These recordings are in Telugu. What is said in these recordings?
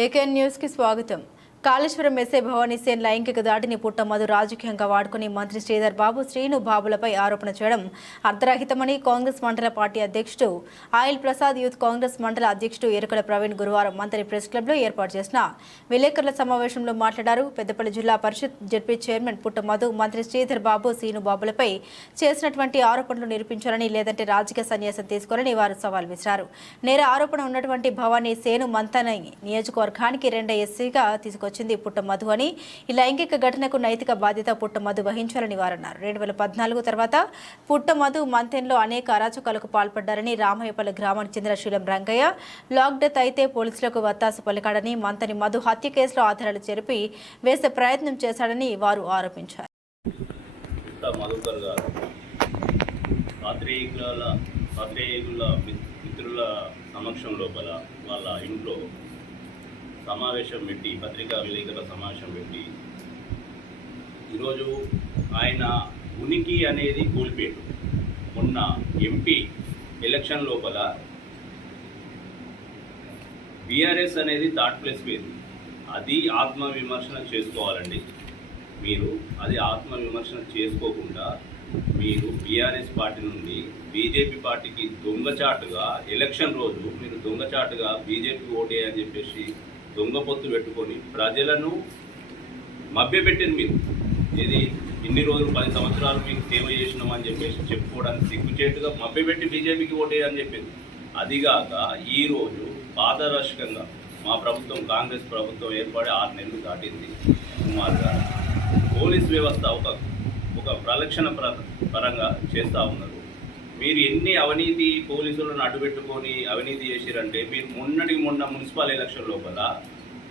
ఏకేఎన్ న్యూస్ కి స్వాగతం. కాళేశ్వరం ఎస్ఐ భవానీ సేన్ లైంగిక దాడిని పుట్టమధు రాజకీయంగా వాడుకుని మంత్రి శ్రీధర్ బాబు శ్రీను బాబులపై ఆరోపణ చేయడం అర్ధరహితమని కాంగ్రెస్ మండల పార్టీ అధ్యక్షుడు ఆయిల్ ప్రసాద్, యూత్ కాంగ్రెస్ మండల అధ్యక్షుడు ఎరుకల ప్రవీణ్ గురువారం మంత్రి ప్రెస్ క్లబ్లో ఏర్పాటు చేసిన విలేకరుల సమావేశంలో మాట్లాడారు. పెద్దపల్లి జిల్లా పరిషత్ జడ్పీ చైర్మన్ పుట్టమధు మంత్రి శ్రీధర్ బాబు శ్రీను బాబులపై చేసినటువంటి ఆరోపణలు నిరూపించాలని, లేదంటే రాజకీయ సన్యాసం తీసుకోవాలని వారు సవాల్ విసిరారు. నేర ఆరోపణ ఉన్నటువంటి భవానీ సేను మంతని నియోజకవర్గానికి 2 ఎస్సీగా తీసుకొచ్చింది పుట్టమధు అని, ఈ లైంగిక ఘటనకు నైతిక బాధ్యత పుట్టమధు వహించాలని వారన్నారు. 2014 తర్వాత పుట్టమధు మంతెన్లో అనేక అరాచకాలకు పాల్పడ్డారని, రామయ్యపల్లి గ్రామానికి చెందిన శీలం రంగయ్య లాక్ డెత్ అయితే పోలీసులకు వత్తాసు పలికాడని, మంతని మధు హత్య కేసులో ఆధారాలు చెరిపి వేసే ప్రయత్నం చేశాడని వారు ఆరోపించారు. మిత్రుల సమక్షం లోపల వాళ్ళ ఇంట్లో సమావేశం పెట్టి, పత్రికా విలేకరుల సమావేశం పెట్టి, ఈరోజు ఆయన ఉనికి అనేది కోల్పోయాడు. మొన్న ఎంపీ ఎలక్షన్ లోపల బీఆర్ఎస్ అనేది థర్డ్ ప్లేస్ పోయింది. అది ఆత్మవిమర్శన చేసుకోవాలండి. మీరు అది ఆత్మవిమర్శన చేసుకోకుండా మీరు బీఆర్ఎస్ పార్టీ నుండి బీజేపీ పార్టీకి దొంగచాటుగా ఎలక్షన్ రోజు మీరు దొంగచాటుగా బీజేపీకి ఓటేయని చెప్పేసి దొంగ పొత్తు పెట్టుకొని ప్రజలను మభ్యపెట్టింది. మీరు ఇది ఇన్ని రోజులు 10 సంవత్సరాలు మీకు సేవ చేసినామని చెప్పేసి చెప్పుకోవడానికి సిగ్గుచేటుగా మభ్యపెట్టి బీజేపీకి ఓటేయని చెప్పింది. అదిగాక ఈరోజు పారదర్శకంగా మా ప్రభుత్వం, కాంగ్రెస్ ప్రభుత్వం ఏర్పడి 6 నెలలు దాటింది. సుమారుగా పోలీస్ వ్యవస్థ ఒక ప్రలక్షణ పరంగా చేస్తూ ఉన్నారు. మీరు ఎన్ని అవినీతి పోలీసులను అడ్డుపెట్టుకొని అవినీతి చేసిరంటే, మీరు మొన్న మున్సిపల్ ఎలక్షన్ లోపల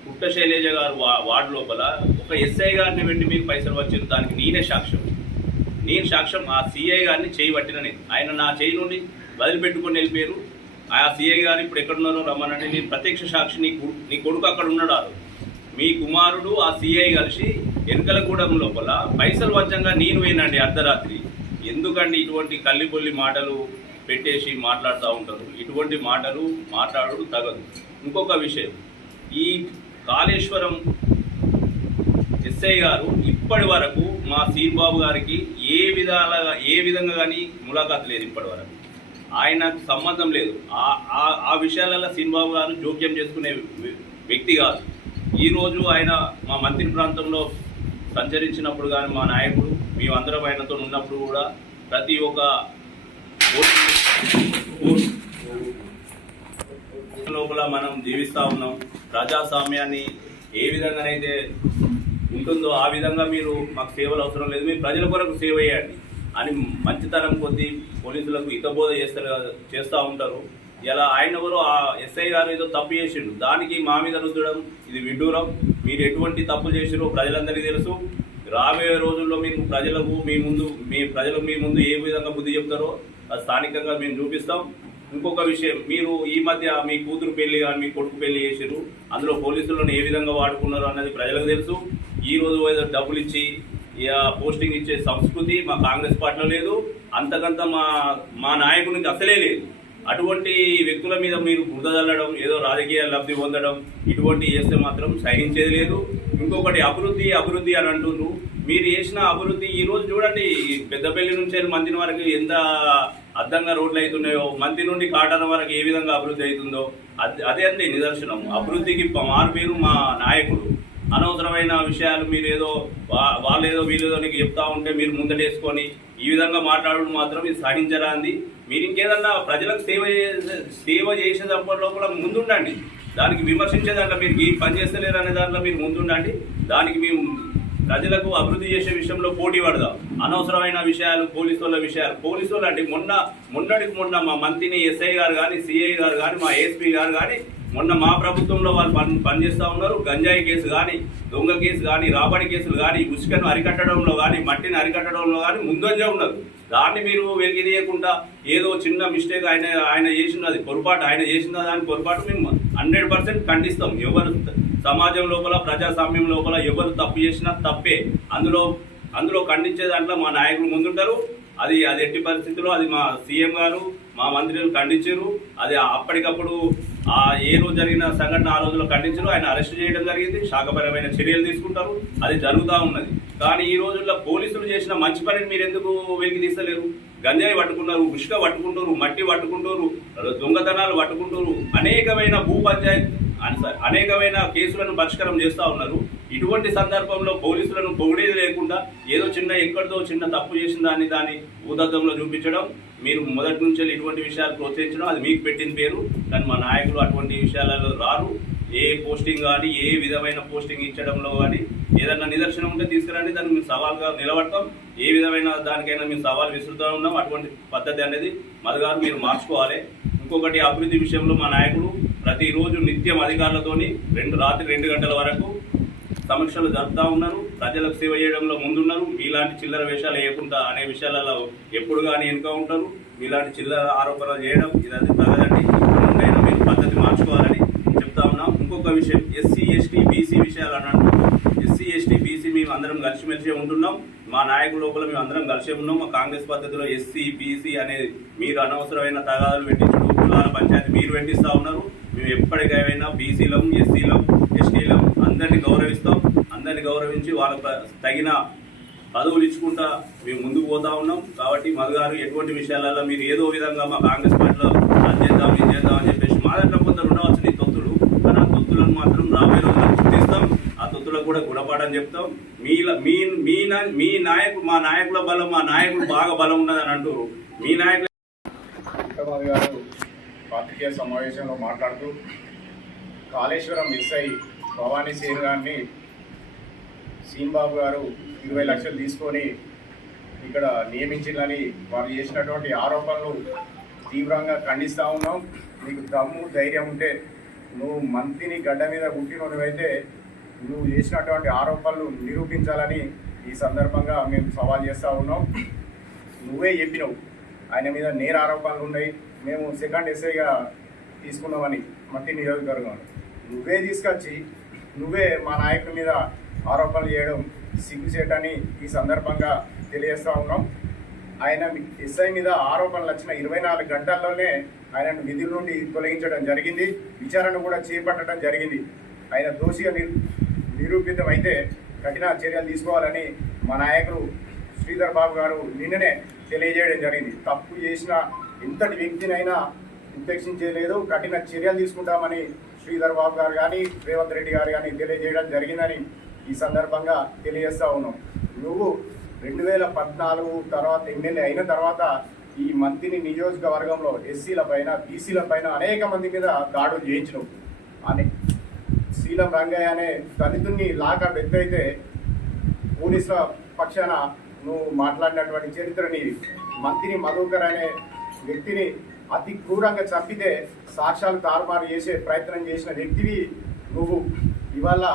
పుట్ట శైలజ గారు వార్డు లోపల ఒక ఎస్ఐ గారిని పెట్టి మీరు పైసలు వచ్చారు. దానికి నేను సాక్ష్యం. ఆ సిఐ గారిని చేయి పట్టినని, ఆయన నా చేయి నుండి వదిలిపెట్టుకొని వెళ్ళిపోయారు. ఆ సిఐ గారు ఇప్పుడు ఎక్కడున్నారో రమ్మనండి. నేను ప్రత్యక్ష సాక్షి. నీ కొడుకు అక్కడ ఉన్నాడు. మీ కుమారుడు ఆ సిఐ కలిసి ఎన్కలగూడెం లోపల పైసలు వచ్చంగా నేను పోయినండి అర్ధరాత్రి. ఎందుకండి ఇటువంటి కల్లిబొల్లి మాటలు పెట్టేసి మాట్లాడుతూ ఉంటారు? ఇటువంటి మాటలు మాట్లాడడం తగదు. ఇంకొక విషయం, ఈ కాళేశ్వరం ఎస్ఐ గారు ఇప్పటి వరకు మా సీన్బాబు గారికి ఏ విధంగా కానీ ములాఖాత్ లేదు. ఇప్పటి వరకు ఆయనకు సంబంధం లేదు. ఆ విషయాలలో సీన్బాబు గారు జోక్యం చేసుకునే వ్యక్తి కాదు. ఈరోజు ఆయన మా మంత్రి ప్రాంతంలో సంచరించినప్పుడు కానీ, మా నాయకుడు మేమందరం ఆయనతో ఉన్నప్పుడు కూడా ప్రతి ఒక్క లోపల మనం జీవిస్తూ ఉన్నాం. ప్రజాస్వామ్యాన్ని ఏ విధంగానైతే ఉంటుందో ఆ విధంగా మీరు మాకు సేవలు అవసరం లేదు, మీరు ప్రజల కొరకు సేవ చేయండి అని మంచితనం కొద్దీ పోలీసులకు హితబోధ చేస్తూ ఉంటారు. ఇలా ఆయన ఎవరో ఆ ఎస్ఐ గారు ఏదో తప్పు చేసిండు, దానికి మా మీద రుద్దడం ఇది విడ్డూరం. మీరు ఎటువంటి తప్పు చేసిరో ప్రజలందరికీ తెలుసు. రాబోయే రోజుల్లో మీకు ప్రజలకు మీ ముందు ఏ విధంగా బుద్ధి చెప్తారో అది స్థానికంగా మేము చూపిస్తాం. ఇంకొక విషయం, మీరు ఈ మధ్య మీ కూతురు పెళ్లి కానీ మీ కొడుకు పెళ్లి చేసిరు, అందులో పోలీసులను ఏ విధంగా వాడుకున్నారు అన్నది ప్రజలకు తెలుసు. ఈ రోజు ఏదో డబ్బులు ఇచ్చి పోస్టింగ్ ఇచ్చే సంస్కృతి మా కాంగ్రెస్ పార్టీలో లేదు. అంతకంత మా నాయకునికి అసలే లేదు. అటువంటి వ్యక్తుల మీద మీరు బురద చల్లడం, ఏదో రాజకీయ లబ్ధి పొందడం, ఇటువంటి చేస్తే మాత్రం సహించేది లేదు. ఇంకొకటి, అభివృద్ధి అని అంటున్నారు. మీరు చేసిన అభివృద్ధి ఈ రోజు చూడండి, పెద్దపల్లి నుంచి మంత్రి వరకు ఎంత అద్దంగా రోడ్లు అవుతున్నాయో, మంత్రి నుండి కాటన వరకు ఏ విధంగా అభివృద్ధి అవుతుందో అదే అండి నిదర్శనం. అభివృద్ధికి మారుపేరు మా నాయకుడు. అనవసరమైన విషయాలు మీరు ఏదో వాళ్ళేదో వీళ్ళేదో నీకు చెప్తా ఉంటే మీరు ముందటేసుకొని ఈ విధంగా మాట్లాడడం మాత్రం ఇది సహించరాంది. మీరు ఇంకేదన్నా ప్రజలకు సేవ చేసే దాంట్లో కూడా ముందుండండి. దానికి విమర్శించే దాంట్లో మీరు ఈ పని చేస్తలేరు అనే దాంట్లో మీరు ముందుండండి. దానికి మేము ప్రజలకు అభివృద్ధి చేసే విషయంలో పోటీ పడదాం. అనవసరమైన విషయాలు, పోలీసు వాళ్ళు అంటే మొన్నటికి మా మంత్రిని ఎస్ఐ గారు కానీ, సిఐ గారు కానీ, మా ఏఎస్పీ గారు కానీ మొన్న మా ప్రభుత్వంలో వాళ్ళు పనిచేస్తూ ఉన్నారు. గంజాయి కేసు కానీ, దొంగ కేసు కానీ, రాబడి కేసులు కానీ, ఉసుకను అరికట్టడంలో కానీ, మట్టిని అరికట్టడంలో కానీ ముందంజ ఉన్నారు. దాన్ని మీరు వెలిగియకుండా ఏదో చిన్న మిస్టేక్ ఆయన చేసినది పొరపాటు, ఆయన చేసిన దాని పొరపాటు మేము 100% ఖండిస్తాం. ఎవరు సమాజం లోపల, ప్రజాస్వామ్యం లోపల ఎవరు తప్పు చేసినా తప్పే. అందులో ఖండించే దాంట్లో మా నాయకులు ముందుంటారు. అది ఎట్టి పరిస్థితుల్లో అది మా సీఎం గారు, మా మంత్రులు ఖండించారు. అది అప్పటికప్పుడు ఏ రోజు జరిగిన సంఘటన ఆ రోజులో ఖండించరు, ఆయన అరెస్ట్ చేయడం జరిగింది, శాఖపరమైన చర్యలు తీసుకుంటారు, అది జరుగుతూ ఉన్నది. కానీ ఈ రోజుల్లో పోలీసులు చేసిన మంచి పనిని మీరు ఎందుకు వెలికి తీస్తలేరు? గంజాయి పట్టుకున్నారు, ఉష్క పట్టుకుంటారు, మట్టి పట్టుకుంటారు, దొంగతనాలు పట్టుకుంటారు, అనేకమైన భూ పంచాయతీ అనేకమైన కేసులను పరిష్కారం చేస్తూ ఉన్నారు. ఇటువంటి సందర్భంలో పోలీసులను పొగిడేది లేకుండా ఏదో ఎక్కడితో చిన్న తప్పు చేసిన దాన్ని ఊదద్దంలో చూపించడం, మీరు మొదటి నుంచి ఇటువంటి విషయాలు ప్రోత్సహించడం అది మీకు పెట్టిన పేరు. కానీ మా నాయకులు అటువంటి విషయాలలో రారు. ఏ పోస్టింగ్ కానీ ఏ విధమైన పోస్టింగ్ ఇచ్చడంలో కానీ ఏదన్నా నిదర్శనం ఉంటే తీసుకురండి, దాన్ని మేము సవాల్గా నిలబడతాం. ఏ విధమైన దానికైనా మేము సవాల్ విసురుతూ ఉన్నాం. అటువంటి పద్ధతి అనేది మధుగారు మీరు మార్చుకోవాలి. ఇంకొకటి, అభివృద్ధి విషయంలో మా నాయకుడు ప్రతిరోజు నిత్యం అధికారులతోని రాత్రి 2 గంటల వరకు సమీక్షలు జరుపుతూ ఉన్నారు. ప్రజలకు సేవ చేయడంలో ముందున్నారు. మీలాంటి చిల్లర వేషాలు వేయకుండా అనే విషయాలలో ఎప్పుడు కానీ వెనుక ఉంటారు. మీలాంటి చిల్లర ఆరోపణలు చేయడం ఇదంతా తగదండి. ఇప్పుడైనా మీరు పద్ధతి మార్చుకోవాలని చెప్తా ఉన్నాం. ఇంకొక విషయం, ఎస్సీ ఎస్టీ బీసీ విషయాలు అన్నట్టు, ఎస్సీ ఎస్టీ బీసీ మేము అందరం కలిసిమెలిసే ఉంటున్నాం. మా నాయకుల లోపల మేము అందరం కలిసే ఉన్నాం. మా కాంగ్రెస్ పద్ధతిలో ఎస్సీ బీసీ అనేది మీరు అనవసరమైన తగాదాలు పెట్టించడం, కులాల పంచాయతీ మీరు పెట్టిస్తూ ఉన్నారు. మేము ఎప్పటికైనా బీసీలం, ఎస్సీలం, ఎస్టీలం అందరినీ గౌరవిస్తాం. అందరినీ గౌరవించి వాళ్ళకు తగిన పదవులు ఇచ్చుకుంటా మేము ముందుకు పోతా ఉన్నాం. కాబట్టి మధుగారు ఎటువంటి విషయాలలో మీరు ఏదో విధంగా మా కాంగ్రెస్ పార్టీలో అది చేద్దాం ఇది చేద్దాం అని చెప్పేసి మా దగ్గర కొందరు ఉండవచ్చు నీ తొత్తులు, కానీ ఆ తొత్తులను మాత్రం రాబోయే రోజుల్లో గుర్తిస్తాం. ఆ తొత్తులకు కూడా గుణపాఠం చెప్తాం. మీ నాయకుడు, మా నాయకుల బలం, మా నాయకుడు బాగా బలం ఉన్నదని అంటారు. మీ నాయకులు గారు పాత్రికేయ సమావేశంలో మాట్లాడుతూ కాళేశ్వరం ఎస్ఐ భవానీ సేన్ గారిని సీన్బాబు గారు 20 లక్షలు తీసుకొని ఇక్కడ నియమించిందని వారు చేసినటువంటి ఆరోపణలు తీవ్రంగా ఖండిస్తూ ఉన్నాం. నీకు దమ్ము ధైర్యం ఉంటే నువ్వు మంత్రిని గడ్డ మీద పుట్టినవైతే నువ్వు చేసినటువంటి ఆరోపణలు నిరూపించాలని ఈ సందర్భంగా మేము సవాల్ చేస్తూ ఉన్నాం. నువ్వే చెప్పినావు ఆయన మీద నేర ఆరోపణలు ఉన్నాయి, మేము సెకండ్ ఎస్ఐగా తీసుకున్నామని మట్టి నియోజకవర్గం. నువ్వే తీసుకొచ్చి నువ్వే మా నాయకుడి మీద ఆరోపణలు చేయడం సిగ్గుచేటని ఈ సందర్భంగా తెలియజేస్తూ ఉన్నాం. ఆయన ఎస్ఐ మీద ఆరోపణలు వచ్చిన 24 గంటల్లోనే ఆయనను విధుల నుండి తొలగించడం జరిగింది. విచారణ కూడా చేపట్టడం జరిగింది. ఆయన దోషిగా నిరూపితం అయితే కఠిన చర్యలు తీసుకోవాలని మా నాయకుడు శ్రీధర్ బాబు గారు నిన్ననే తెలియజేయడం జరిగింది. తప్పు చేసిన ఎంతటి వ్యక్తినైనా ఉపేక్షించలేదు, కఠిన చర్యలు తీసుకుంటామని శ్రీధర్ బాబు గారు కానీ రేవంత్ రెడ్డి గారు కానీ తెలియజేయడం జరిగిందని ఈ సందర్భంగా తెలియజేస్తూ ఉన్నాం. నువ్వు 2014 తర్వాత ఎమ్మెల్యే అయిన తర్వాత ఈ మంత్రిని నియోజకవర్గంలో ఎస్సీల పైన బీసీల పైన అనేక మంది మీద దాడులు చేయించినవు అని శీలం రంగయ్య అనే దళితుడిని లాకప్ ఎత్తైతే పోలీసుల పక్షాన నువ్వు మాట్లాడినటువంటి చరిత్ర నీది. మంత్రిని మధుకర్ అనే వ్యక్తిని అతి క్రూరంగా చంపితే సాక్ష్యాలు తారుమారు చేసే ప్రయత్నం చేసిన వ్యక్తివి నువ్వు. ఇవాళ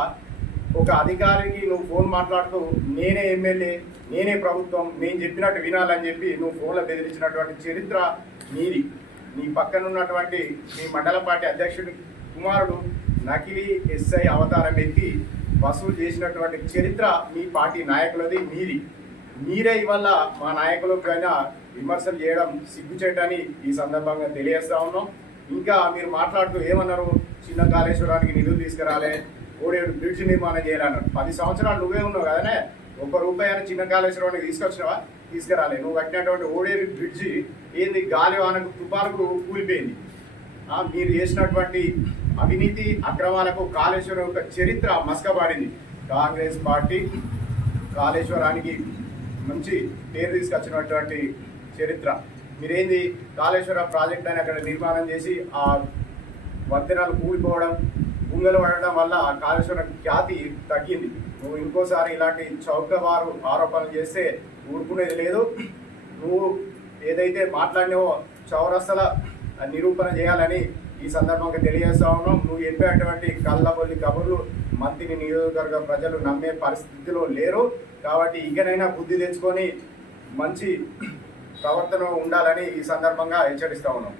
ఒక అధికారికి నువ్వు ఫోన్ మాట్లాడుతూ నేనే ఎమ్మెల్యే, నేనే ప్రభుత్వం, నేను చెప్పినట్టు వినాలని చెప్పి నువ్వు ఫోన్లో బెదిరించినటువంటి చరిత్ర నీది. నీ పక్కన ఉన్నటువంటి మీ మండల పార్టీ అధ్యక్షుడి కుమారుడు నకిలీ ఎస్ఐ అవతారం ఎత్తి వసూలు చేసినటువంటి చరిత్ర మీ పార్టీ నాయకులది, మీది. మీరే ఇవాళ మా నాయకుల పైన విమర్శలు చేయడం సిగ్గుచేటని ఈ సందర్భంగా తెలియజేస్తా ఉన్నాం. ఇంకా మీరు మాట్లాడుతూ ఏమన్నారు, చిన్న కాళేశ్వరానికి నిధులు తీసుకురాలే, ఓడేడు బ్రిడ్జ్ నిర్మాణం చేయాలన్నారు. 10 సంవత్సరాలు నువ్వే ఉన్నావు కదనే, ₹1 అని చిన్న కాళేశ్వరానికి తీసుకొచ్చినావా? తీసుకురాలే. నువ్వు కట్టినటువంటి ఓడేరు బ్రిడ్జి ఏంది, గాలి వానకు తుపాలకు కూలిపోయింది. మీరు చేసినటువంటి అవినీతి అక్రమాలకు కాళేశ్వరం యొక్క చరిత్ర మసకబారింది. కాంగ్రెస్ పార్టీ కాళేశ్వరానికి మంచి పేరు తీసుకొచ్చినటువంటి చరిత్ర మీరేంది. కాళేశ్వరం ప్రాజెక్ట్ అని అక్కడ నిర్మాణం చేసి ఆ వంతెనలు కూలిపోవడం, గుంగలు పడడం వల్ల కాళేశ్వరం ఖ్యాతి తగ్గింది. నువ్వు ఇంకోసారి ఇలాంటి చౌకవారు ఆరోపణలు చేస్తే ఊరుకునేది లేదు. నువ్వు ఏదైతే మాట్లాడినావో చౌరస్తల నిరూపణ చేయాలని ఈ సందర్భంగా తెలియజేస్తా ఉన్నాం. నువ్వు చెప్పేటువంటి కళ్ళబొల్లి కబుర్లు మంత్రిని నియోజకవర్గ ప్రజలు నమ్మే పరిస్థితిలో లేరు. కాబట్టి ఇకనైనా బుద్ధి తెచ్చుకొని మంచి ప్రవర్తన ఉండాలని ఈ సందర్భంగా హెచ్చరిస్తా ఉన్నాం.